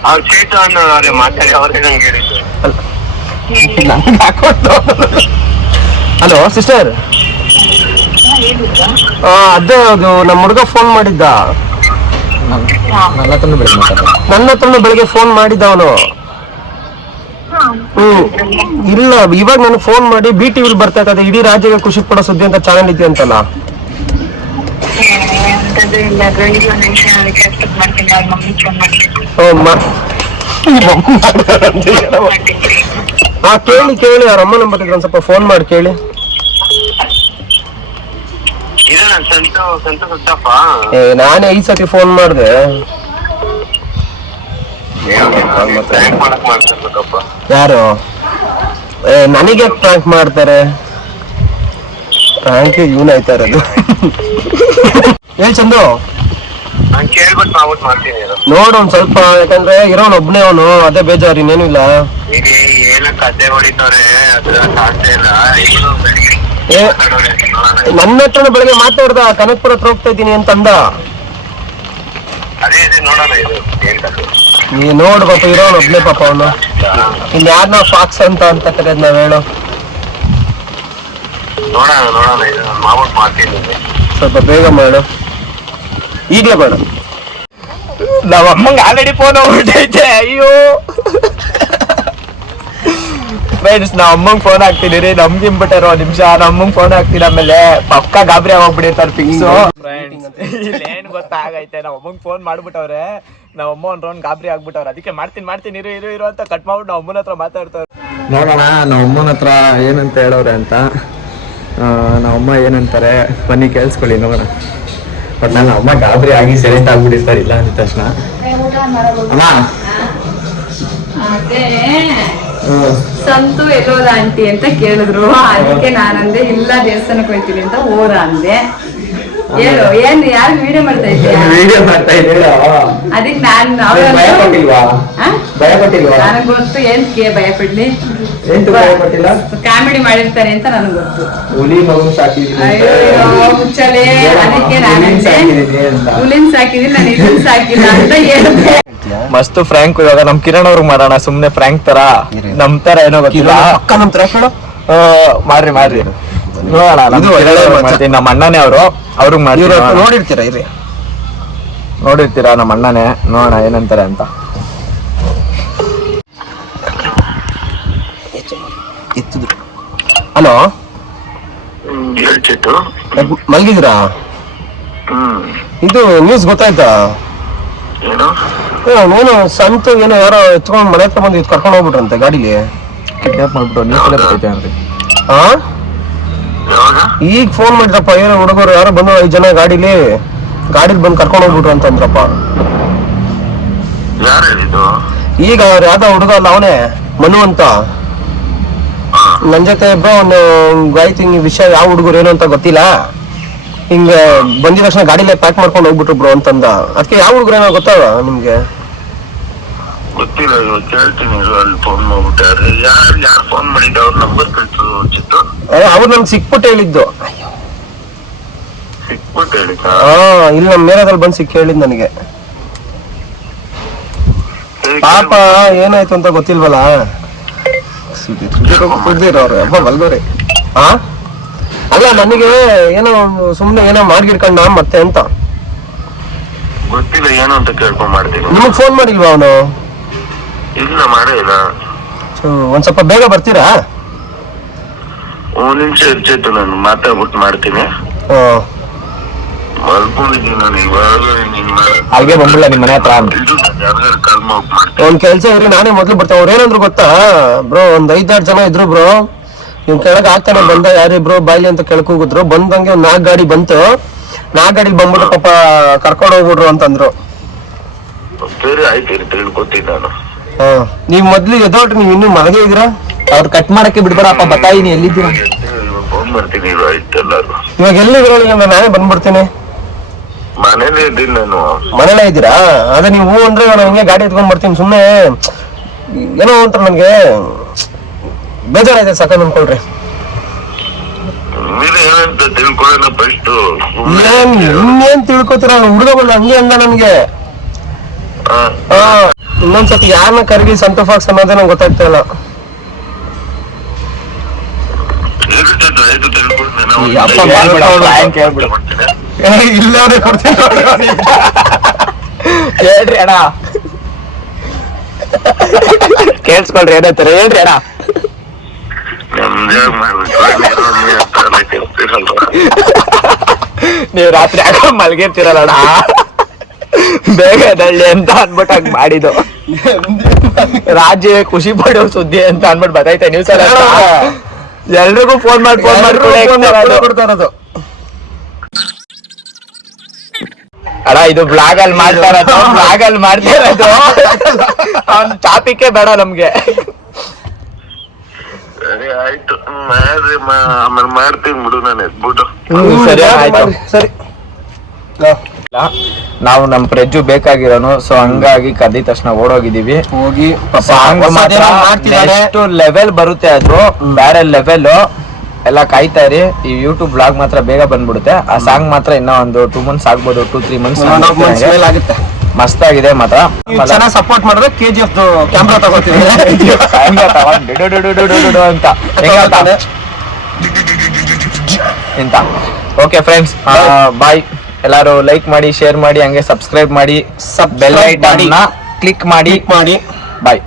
ಅವ್ರ ಚೇತು ಅನ್ನೋರು ಮಾತಾಡಿ ಅವ್ರಿಗೆ ನಂಗೆ ಹೇಳಿದ್ರು. ಹಲೋ ಸಿಸ್ಟರ್, ಅದು ನಮ್ಮ ಹುಡುಗ ಫೋನ್ ಮಾಡಿದ್ದ. ನನ್ನ ಹತ್ರನೂ ಬೆಳಗ್ಗೆ ಮಾತಾಡ್ತಾರೆ. ನನ್ನ ಹತ್ರನು ಬೆಳಿಗ್ಗೆ ಫೋನ್ ಮಾಡಿದ್ದ ಅವನು. ಇಲ್ಲ, ಇವಾಗ ನನಗೆ ಫೋನ್ ಮಾಡಿ ಬಿ ಟಿವಿಲಿ ಬರ್ತಾ ಇರ್ತದೆ ಇಡೀ ರಾಜ್ಯಕ್ಕೆ ಖುಷಿ ಪಡೋ ಸುದ್ದಿ ಅಂತ ಚಾನಲ್ ಇದೆ ಅಂತಲ್ಲ. ಹಾ ಕೇಳಿ ಅವ್ರ ಅಮ್ಮ ನಂಬರ್ ಒಂದ್ ಸ್ವಲ್ಪ ಫೋನ್ ಮಾಡಿ ಕೇಳಿ. ಇದು ನಾನು ಸಂತು ಸುತ್ತಪ್ಪ. ನಾನೇ 5 ಸತಿ ಫೋನ್ ಮಾಡಿದೆ. ಮಾಡಕ್ ಮಾಡ್ತಿರ್ಬೇಕಪ್ಪ. ಯಾರು ನನಗೆ ಪ್ರ್ಯಾಂಕ್ ಮಾಡ್ತಾರೆ? ಪ್ರ್ಯಾಂಕ್ ಇವನ್ ಆಯ್ತಾ ಇರೋದು. ಹೇಳ್ ಚಂದು, ನಾನು ಕೇಳ್ಬಿಟ್ಟು ಮಾಡ್ಬಿಟ್ಟು ಮಾಡ್ತೀನಿ ಇರು. ನೋಡು ಒಂದ್ ಸ್ವಲ್ಪ, ಯಾಕಂದ್ರೆ ಇರೋನ್ ಒಬ್ನೇ ಅವನು, ಅದೇ ಬೇಜಾರು, ಇನ್ನೇನು ಇಲ್ಲ. ಈಗ ಏನ ಕತೆ ಹೊಡಿತವ್ರೆ ಅದ್ರ ಸಾಧ್ಯ ಇಲ್ಲ. ಏನು ಬೆಳಿಗ್ಗೆ ಏ ಮಾತಾಡೋರೆ ನೋಡೋಣ. ನನ್ನ ಹತ್ರನ ಬೆಳಗ್ಗೆ ಮಾತಾಡ್ದ, ಕನಕ್ಪುರ ಹತ್ರ ಹೋಗ್ತಾ ಇದ್ದೀನಿ ಅಂತ ಅಂದ. ಅದೇ ನೋಡೋಣ ಇದು ಏನ್ ಕತೆ. ನೀ ನೋಡು ಪಾಪ, ಇರೋನ್ ಒಬ್ನೇ ಪಾಪ ಅವನು. ಇನ್ ಯಾರನ್ನ ಫಾಕ್ಸ್ ಅಂತ ಕರೆಯೋದ್ ನಾವ್ ಹೇಳು. ನೋಡೋಣ ಇದು ನಾನು ಮಾಡ್ಬಿಟ್ಟು ಮಾಡ್ತೀನಿ. ಸ್ವಲ್ಪ ಬೇಗ ಮಾಡು, ಈಗ್ಲೇ ಬೇಡ. ನಾವ್ ಅಮ್ಮಂಗೆ ಆಲ್ರೆಡಿ ಫೋನ್ ಹೋಗ್ಬಿಟ್ಟೈತೆ. ಅಯ್ಯೋ ಫ್ರೆಂಡ್ಸ್, ನಾವ್ ಅಮ್ಮಂಗ್ ಫೋನ್ ಹಾಕ್ತೀನಿ ರೀ, ನಮ್ಗಿಂಬಿಟ್ಟಾರ ಒಂದ್ ನಿಮಿಷ. ನಮ್ಮಂಗ್ ಫೋನ್ ಹಾಕ್ತೀನಿ, ಆಮೇಲೆ ಪಕ್ಕ ಗಾಬರಿ ಹೋಗ್ಬಿಡಿರ್ತಾರ ಫಿಕ್ಸ್. ಏನ್ ಗೊತ್ತಾಗೈತೆ, ನಾವ್ ಅಮ್ಮಂಗ್ ಫೋನ್ ಮಾಡ್ಬಿಟ್ಟವ್ರೆ. ನಾವ್ ಅಮ್ಮ ಒಂದ್ ರೌಂಡ್ ಗಾಬರಿ ಆಗ್ಬಿಟ್ಟವ್ರೆ. ಅದಕ್ಕೆ ಮಾಡ್ತೀನಿ ಇರು ಅಂತ ಕಟ್ ಮಾಡ್ಬಿಟ್ಟು ನಾವ್ ಅಮ್ಮನ ಹತ್ರ ಮಾತಾಡ್ತಾವ್ರೆ. ನೋಡೋಣ ನಮ್ಮ ಅಮ್ಮನ ಹತ್ರ ಏನಂತ ಹೇಳೋರೆ ಅಂತ. ನಾವಮ್ಮ ಏನಂತಾರೆ ಬನ್ನಿ ಕೇಳಿಸ್ಕೊಳ್ಳಿ ನೋಡೋಣ. ಬಟ್ ನನ್ನ ಅಮ್ಮ ಗಾಬರಿ ಆಗಿ ಸೈಲೆಂಟ್ ಆಗ್ಬಿಟ್ಟಿರ್ತಾರೆ ಇಲ್ಲ ಅಂದ ತಕ್ಷಣ. ಅಮ್ಮ ಸಂತು ಎಲ್ಲೋದ ಆಂಟಿ ಅಂತ ಕೇಳಿದ್ರು. ಅದಕ್ಕೆ ನಾನಂದೆ ಇಲ್ಲ ದೇವಸ್ಥಾನಕ್ಕೆ ಹೋಗ್ತೀನಿ ಅಂತ ಹೋದ ಅಂದೆ. ಹೇಳು, ಏನ್ ಯಾರು ವಿಡಿಯೋ ಮಾಡ್ತಾ ಇದ್ದೀಯಾ? ವಿಡಿಯೋ ಮಾಡ್ತಾ ಇದ್ದೀರಾ? ಅದಕ್ಕೆ ನಾನು ಭಯ ಪಟ್ಟಿಲ್ವಾ? ಭಯ ಪಟ್ಟಿಲ್ವಾ? ನನಗ್ ಗೊತ್ತು ಏನಕ್ಕೆ ಭಯ ಪಡ್ಲಿ, ಎಂತ ಭಯ ಪಟ್ಟಿಲ್ಲ? ಕಾಮಿಡಿ ಮಾಡಿರ್ತಾರೆ ಅಂತ ನನಗ್ ಗೊತ್ತು. ಹುಲಿ ಮಗು ಸಾಕಿದೀನಿ ಅಯ್ಯೋ ಮುಚ್ಚಲೆ, ಅದಕ್ಕೆ ನಾನಂದೆ ಹುಲಿನ್ ಸಾಕಿದೀನಿ, ನಾನು ಇದನ್ ಸಾಕಿಲ್ಲ ಅಂತ ಹೇಳಿದೆ. ಮಸ್ತ್ ಫ್ರ್ಯಾಂಕ್. ಇವಾಗ ನಮ್ ಕಿರಣ್ ಅವ್ರಿಗೆ ಮಾಡೋಣ ಸುಮ್ನೆ ಫ್ರ್ಯಾಂಕ್ ತರ. ನಮ್ ತರ ಏನೋ ಗೊತ್ತಿಲ್ಲ, ಮಾಡ್ರಿ ನೋಡೋಣ. ನಮ್ಮ ಅಣ್ಣನೇ ಅವ್ರಿಗೆ ಮಾಡಿ ನೋಡಿರ್ತೀರಾ ನಮ್ಮ ಅಣ್ಣನೇ. ನೋಡೋಣ ಏನಂತಾರೆ ಅಂತ. ಹಲೋ, ಮಲ್ಗಿದ್ರಾ? ಇದು ನ್ಯೂಸ್ ಗೊತ್ತಾಯ್ತಾ? ಏನು ಸಂತು ಏನೋ ಯಾರೋ ಎತ್ಕೊಂಡ್ ಮನೆ ಹತ್ರ ಬಂದು ಕರ್ಕೊಂಡು ಹೋಗ್ಬಿಟ್ರಂತೆ ಗಾಡಿಲಿ. ಕಿಡ್ನಾಪ್ ಮಾಡ್ಬಿಟ್ಟು ನ್ಯೂಸ್ ಎಲ್ಲ ಬರ್ತೈತೆ ಅನ್ರಿ. ಈಗ ಫೋನ್ ಮಾಡಿದ್ರಪ್ಪ, ಏನೋ ಹುಡುಗರು ಯಾರೋ ಬಂದು 5 ಜನ ಗಾಡಿಲಿ ಬಂದು ಕರ್ಕೊಂಡು ಹೋಗ್ಬಿಟ್ರು ಅಂತಂದ್ರಪ್ಪ. ಈಗ ಅವ್ರು ಯಾವ್ದೋ ಹುಡುಗ ಅಲ್ಲ, ಅವನೇ ಮನು ಅಂತ. ನನ್ ಜೊತೆ ಒಂದು ಗಾಯ್ತು ಹಿಂಗ್ ವಿಷಯ, ಯಾವ ಹುಡುಗರು ಏನು ಅಂತ ಗೊತ್ತಿಲ್ಲ, ಹಿಂಗ ಬಂದಿದ ತಕ್ಷಣ ಗಾಡಿಲೇ ಪ್ಯಾಕ್ ಮಾಡ್ಕೊಂಡು ಹೋಗ್ಬಿಟ್ರು ಬ್ರೋ ಅಂತಂದ. ಅದಕ್ಕೆ ಯಾವ ಹುಡುಗರು ಏನೋ ಗೊತ್ತಾವ ನಿಮ್ಗೆ? ಗೊತ್ತಿಲ್ಲ, ಇವತ್ತು ಹೇಳ್ತೀನಿ ಅಲ್ಲಿ ಫೋನ್ ಮಾಡ್ಬಿಟ್ಟಾರೆ. ಯಾರು ಫೋನ್ ಮಾಡಿದ್ದ? ಅವ್ರ ನಂಬರ್ ಕಳ್ಸಿತ್ತು. ಅವ್ರು ನಮ್ಗೆ ಸಿಕ್ಬಿಟ್ಟು ಹೇಳಿದ್ದು. ಸಿಕ್ಬಿಟ್ಟು ಹೇಳಿದ? ಇಲ್ಲಿ ನಮ್ಮ ಮೇಲದಲ್ಲಿ ಬಂದು ಸಿಕ್ಕಿ ಹೇಳಿದ್ ನನಗೆ. ಪಾಪ ಏನಾಯ್ತು ಅಂತ ಗೊತ್ತಿಲ್ವಲ್ಲ. ಕುಡ್ದಿರೋರು ಹಬ್ಬ ಬಲ್ಗೋರಿ. ಹಾ ಅಲ್ಲ ನನಗೆ ಏನೋ ಸುಮ್ನೆ ಏನೋ ಮಾಡ್ಗಿಡ್ಕೊಂಡ ಮತ್ತೆ ಅಂತ ಗೊತ್ತಿಲ್ಲ ಏನು ಅಂತ ಕೇಳ್ಕೊಂಡ್ ಮಾಡ್ತೀನಿ. ನಿಮಗ್ ಫೋನ್ ಮಾಡಿಲ್ವಾ ಅವನು? ಇಲ್ಲ ಮಾಡೇ ಇಲ್ಲ. ಒಂದ್ ಸ್ವಲ್ಪ ಬೇಗ ಬರ್ತೀರಾ? ಒಂದ್ ನಿಮಿಷ ಇರ್ತಿತ್ತು, ನಾನು ಮಾತಾಡ್ಬಿಟ್ಟು ಮಾಡ್ತೀನಿ. ಮಲ್ಕೊಂಡಿದ್ದೀನಿ ನಾನು ಇವಾಗ. ಹಾಗೆ ಬಂದ್ಬಿಡ ನಿಮ್ ಮನೆ ಹತ್ರ. ಕಾಲ್ ಮಾಡ್ತೀನಿ. ಒಂದ್ ಕೆಲ್ಸ ಇರಿ, ನಾನೇ ಮೊದ್ಲು ಬರ್ತಾ. ಅವ್ರ ಏನಂದ್ರು ಗೊತ್ತಾ ಬ್ರೋ, ಒಂದ್ 5-6 ಜನ ಇದ್ರು ಬ್ರೋ. ಇವ್ ಕೆಳಗ್ ಆಗ್ತಾನೆ ಬಂದ ಯಾರಿಬ್ರು ಬಾಯ್ಲಿ ಅಂತ ಕೆಳಕ್ ಹೋಗಿದ್ರು. ಬಂದಂಗೆ ಒಂದ್ 4 ಗಾಡಿ ಬಂತು. 4 ಗಾಡಿ ಬಂದ್ಬಿಟ್ಟು ಪಾಪ ಕರ್ಕೊಂಡು ಹೋಗ್ಬಿಡ್ರು ಅಂತಂದ್ರು. ಸರಿ ಆಯ್ತು, ತಿಳ್ಕೊತೀನಿ ನಾನು. ನೀವ್ ಮೊದ್ಲು ಎದೋಟ್ರಿ, ನೀವ್ ಇನ್ನೂ ಮಲಗೆ ಇದ್ರ. ಅವ್ರು ಕಟ್ ಮಾಡಕ್ಕೆ ಬಿಡ್ಬೇಡಪ್ಪ, ಬತ್ತಾಯಿನಿ ಎಲ್ಲಿದ್ದೀರಾ? ಫೋನ್ ಮಾಡ್ತೀನಿ ಆಯ್ತು ಎಲ್ಲಾರು. ಇವಾಗ ಎಲ್ಲಿದ್ರು ನಾನೇ ಬಂದ್ಬಿಡ್ತೀನಿ. ಮನೇಲಿ ಇದ್ದೀನಿ ನಾನು. ಮನೇಲೇ ಇದ್ದೀರಾ? ಅದೇ ನೀವು ಹೂ ಅಂದ್ರೆ ನಾನು ಹಿಂಗೆ ಗಾಡಿ ಎತ್ಕೊಂಡ್ ಬರ್ತೀನಿ. ಸುಮ್ಮನೆ ಏನೋ ಅಂತ ನನ್ಗೆ ಬೇಜಾರಾಯ್ತು, ಸಾಕ ಅನ್ಕೊಳ್ರಿ. ಏನಂತ ತಿಳ್ಕೊಳ್ಳೋಣ ಫಸ್ಟ್. ಇನ್ನೇನ್ ತಿಳ್ಕೊತೀರ? ಹುಡುಗ ಬಂದ ಹಂಗೆ ಅಂದ ನನ್ಗೆ. ಇನ್ನೊಂದ್ಸತಿ ಯಾರನ್ನ ಕರಗಿ ಸಂತೋಫಾಕ್ಸ್ ಅನ್ನೋದೇ ನಂಗೆ ಗೊತ್ತಾಗ್ತಾ ಇಲ್ಲ. ಇಲ್ಲವ್ರೆ ಕೊಡ್ತೀನಿ ಹೇಳ್ರಿ ಅಣ್ಣ, ಕೇಳಿಸ್ಕೊಳ್ರಿ ಏನಂತಾರೆ ಹೇಳ್ರಿ ಅಣ್ಣ. ನೀವ್ ರಾತ್ರಿ ಆಗ ಮಲ್ಗಿರ್ತೀರಲ್ಲ ಬೇಗ ಎದಳ್ಳಿ ಅಂತ ಅನ್ಬಿಟ್ಟು ಹಂಗ್ ಮಾಡಿದ್ದು. ರಾಜ್ಯ ಖುಷಿ ಪಡೋ ಸುದ್ದಿ ಅಂತ ಅನ್ಬಿಟ್ಟು ಬದೈತೆ ನ್ಯೂಸ್ ಅಲ್ಲ. ಎಲ್ರಿಗೂ ಫೋನ್ ಮಾಡಿ ಕೊಡ್ತಾರದು. ಅಣ್ಣ ಇದು ಬ್ಲಾಗ್ ಅಲ್ಲಿ ಮಾಡ್ತಾ ಇರೋದು ಅವ್ನ ಟಾಪಿಕ್ ಬೇಡ ನಮ್ಗೆ. ಸರಿ ಆಯ್ತು, ಆಮೇಲೆ ಮಾಡ್ತೀನಿ ಬಿಡು, ನಾನು ಎದ್ಬಿಟ್ಟು. ಸರಿ ಆಯ್ತು. ಸರಿ ನಾವು ನಮ್ ಪ್ರಜ್ಜು ಬೇಕಾಗಿರೋನು, ಸೊ ಹಂಗಾಗಿ ಕದ್ದಿದ ತಕ್ಷಣ ಓಡೋಗಿದೀವಿ. ಹೋಗಿ ಎಷ್ಟು ಲೆವೆಲ್ ಬರುತ್ತೆ ಅದು ಬೇರೆ ಲೆವೆಲ್ ಎಲ್ಲ ಕಾಯ್ತಾ ಇರಿ. ಈ ಯೂಟ್ಯೂಬ್ ಬ್ಲಾಗ್ ಮಾತ್ರ ಬೇಗ ಬಂದ್ಬಿಡುತ್ತೆ. ಆ ಸಾಂಗ್ ಮಾತ್ರ ಇನ್ನೂ ಒಂದು 2 months ಆಗ್ಬೋದು, 2-3 months ಆಗುತ್ತೆ. ಮಸ್ತ್ ಆಗಿದೆ ಮಾತ್ರ. ಚೆನ್ನಾಗಿ ಸಪೋರ್ಟ್ ಮಾಡಿದ್ರೆ KGF ಕ್ಯಾಮ್ರಾ ತಗೋತೀವಿ ಅಂತ. ಓಕೆ ಫ್ರೆಂಡ್ಸ್, ಬಾಯ್. ಎಲ್ಲಾರು ಲೈಕ್ ಮಾಡಿ, ಶೇರ್ ಮಾಡಿ, ಹಂಗೆ ಸಬ್ಸ್ಕ್ರೈಬ್ ಮಾಡಿ, ಬೆಲ್ ಐಕಾನ್ ಕ್ಲಿಕ್ ಮಾಡಿ. ಮಾಡಿ ಬಾಯ್.